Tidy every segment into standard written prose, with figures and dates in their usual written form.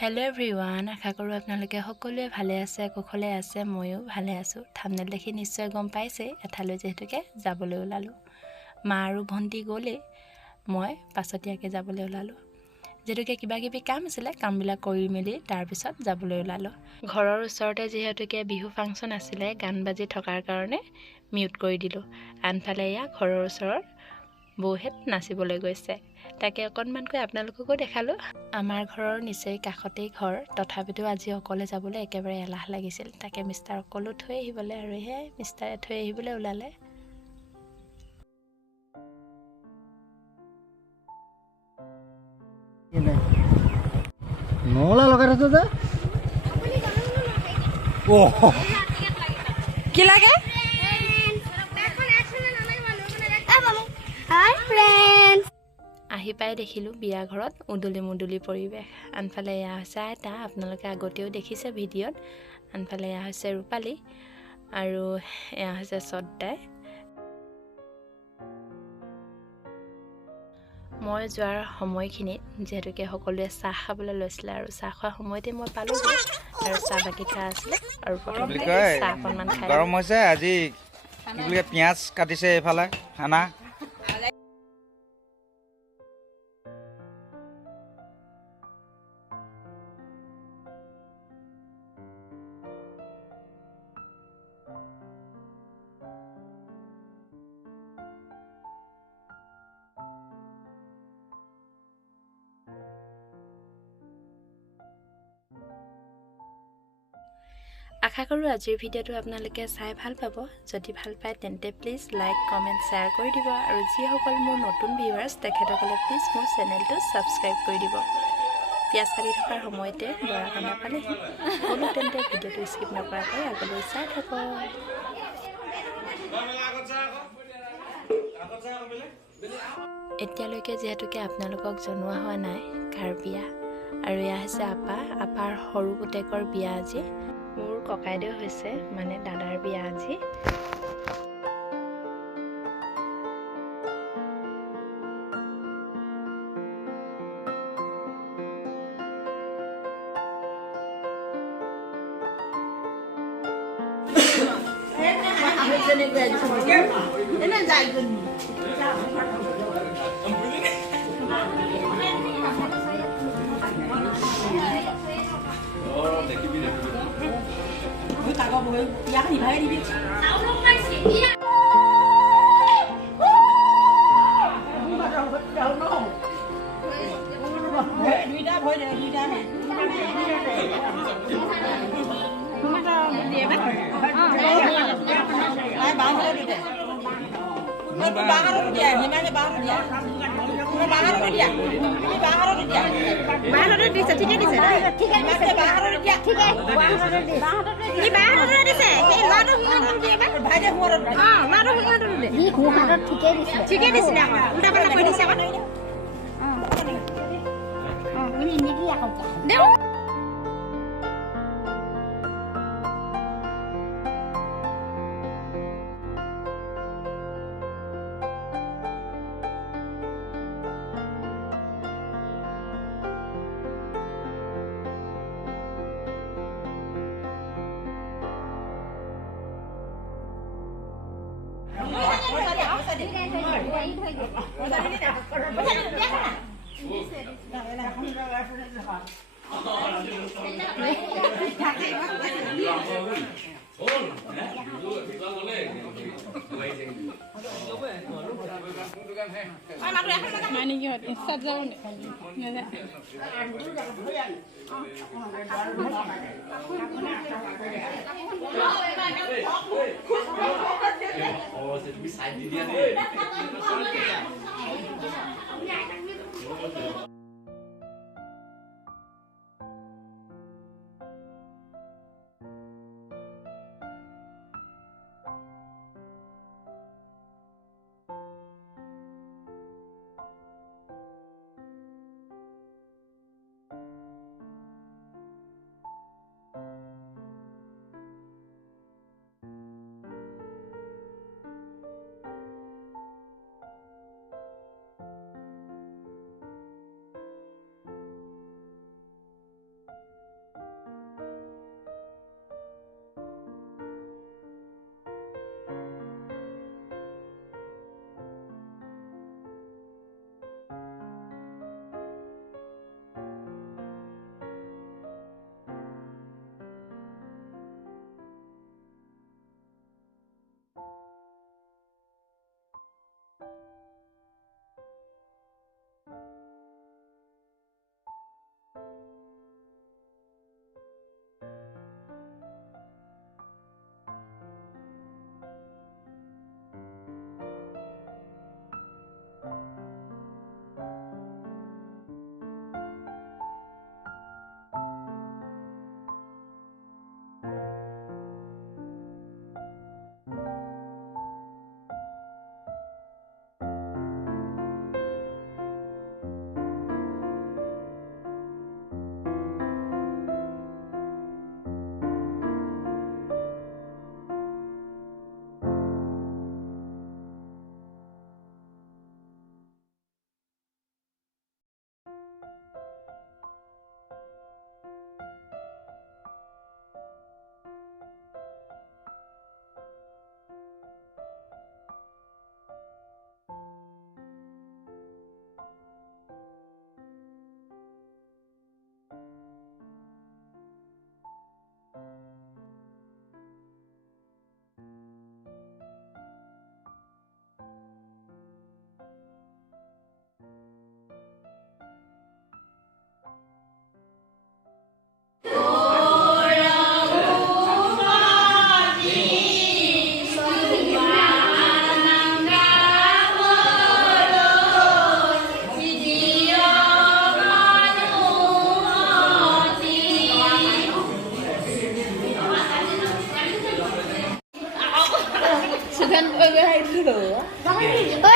Hello' everyone, আশা কৰোঁ আপোনালোকে সকলোৱে ভালে আছে, কুশলে আছে। ময়ো ভালে আছোঁ। থাম্বনেইল দেখি নিশ্চয় গম পাইছেই, এঠাইলৈ যিহেতুকে যাবলৈ ওলালোঁ। মা আৰু ভণ্টি গ'লেই, মই পাছতীয়াকৈ যাবলৈ ওলালোঁ। যিহেতুকে কিবাকিবি কাম আছিলে, কামবিলাক কৰি মেলি তাৰপিছত যাবলৈ ওলালোঁ। ঘৰৰ ওচৰতে যিহেতুকে বিহু ফাংচন আছিলে, গান বাজি থকাৰ কাৰণে মিউট কৰি দিলোঁ। আনফালে এয়া ঘৰৰ ওচৰৰ বৌহেঁত নাচিবলৈ গৈছে, তাকে অকণমানকৈ আপোনালোককো দেখালোঁ। আমাৰ ঘৰৰ নিচেই কাষতেই ঘৰ, তথাপিতো আজি অকলে যাবলৈ একেবাৰে এলাহ লাগিছিল। তাকে মিষ্টাৰ অকলো থৈ আহিবলৈ, আৰু সেয়াই মিষ্টাৰে থৈ আহিবলৈ ওলালে। নলা লগাই থৈছে যে কি লাগে? আহি পাই দেখিলোঁ বিয়া ঘৰত উদুলি মুদুলি পৰিৱেশ। আনফালে এয়া হৈছে আইতা, আপোনালোকে আগতেও দেখিছে ভিডিঅ'ত। আনফালে এয়া হৈছে ৰূপালী আৰু এয়া হৈছে শ্ৰদ্ধাই। মই যোৱাৰ সময়খিনিত যিহেতুকে সকলোৱে চাহ খাবলৈ লৈছিলে, আৰু চাহ খোৱাৰ সময়তে মই পালোঁ আৰু চাহ বাকি থোৱা আছিলে, আৰু প্ৰথমতে চাহ অকণমান খাই গৰম হৈছে। আজি কি বুলি কয়, পিঁয়াজ কাটিছে এইফালে খানা। আশা কৰোঁ আজিৰ ভিডিঅ'টো আপোনালোকে চাই ভাল পাব। যদি ভাল পায় তেন্তে প্লিজ লাইক, কমেণ্ট, শ্বেয়াৰ কৰি দিব, আৰু যিসকল মোৰ নতুন ভিউৱাৰ্ছ তেখেতসকলে প্লিজ মোৰ চেনেলটো ছাবস্ক্ৰাইব কৰি দিব। পিঁয়াজ কাটি থকাৰ সময়তে দৰা কইনা পালেহি। ব'লো তেন্তে ভিডিঅ'টো স্কিপ নকৰাকৈ আগলৈ চাই থাকক। এতিয়ালৈকে যিহেতুকে আপোনালোকক জনোৱা হোৱা নাই কাৰ বিয়া, আৰু এয়া হৈছে আপাৰ সৰু পুতেকৰ বিয়া আজি। মোৰ ককাইদেউ হৈছে, মানে দাদাৰ বিয়া আজি। ঠিকে দিছিলে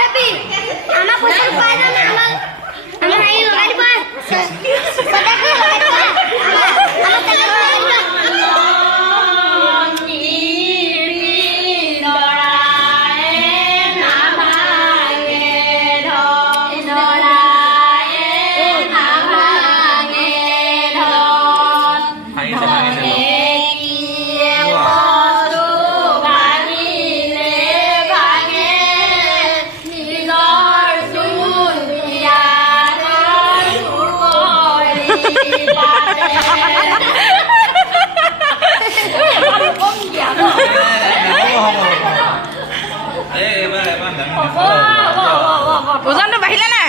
হেপি আমাৰ পইচা পাই যাম আমাৰ হেৰি লগাই দিবা পইচাটো লগাই দিবা আমাৰ টেকেল লগাই দিবা ওজনটো বাঢ়িলে নাই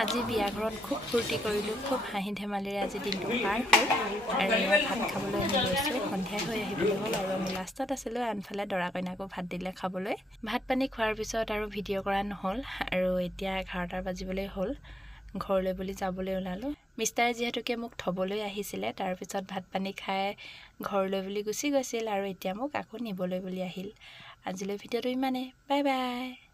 আজি বিয়াঘৰত খুব ফূৰ্তি কৰিলোঁ, খুব হাঁহি ধেমালিৰে আজি দিনটো পাৰ হ'ল। আৰু ভাত খাবলৈ আমি লৈছোঁ, সন্ধিয়া হৈ আহিবলৈ হ'ল আৰু আমি লাষ্টত আছিলোঁ। আনফালে দৰা কইনাকো ভাত দিলে খাবলৈ। ভাত পানী খোৱাৰ পিছত আৰু ভিডিঅ' কৰা নহ'ল আৰু এতিয়া 11টা বাজিবলৈ হ'ল। ঘৰলৈ বুলি যাবলৈ ওলালোঁ। মিষ্টাৰে যিহেতুকে মোক থ'বলৈ আহিছিলে, তাৰপিছত ভাত পানী খাই ঘৰলৈ বুলি গুচি গৈছিল আৰু এতিয়া মোক আকৌ নিবলৈ বুলি আহিল। আজিলৈ ভিডিঅ'টো ইমানেই। Bye bye.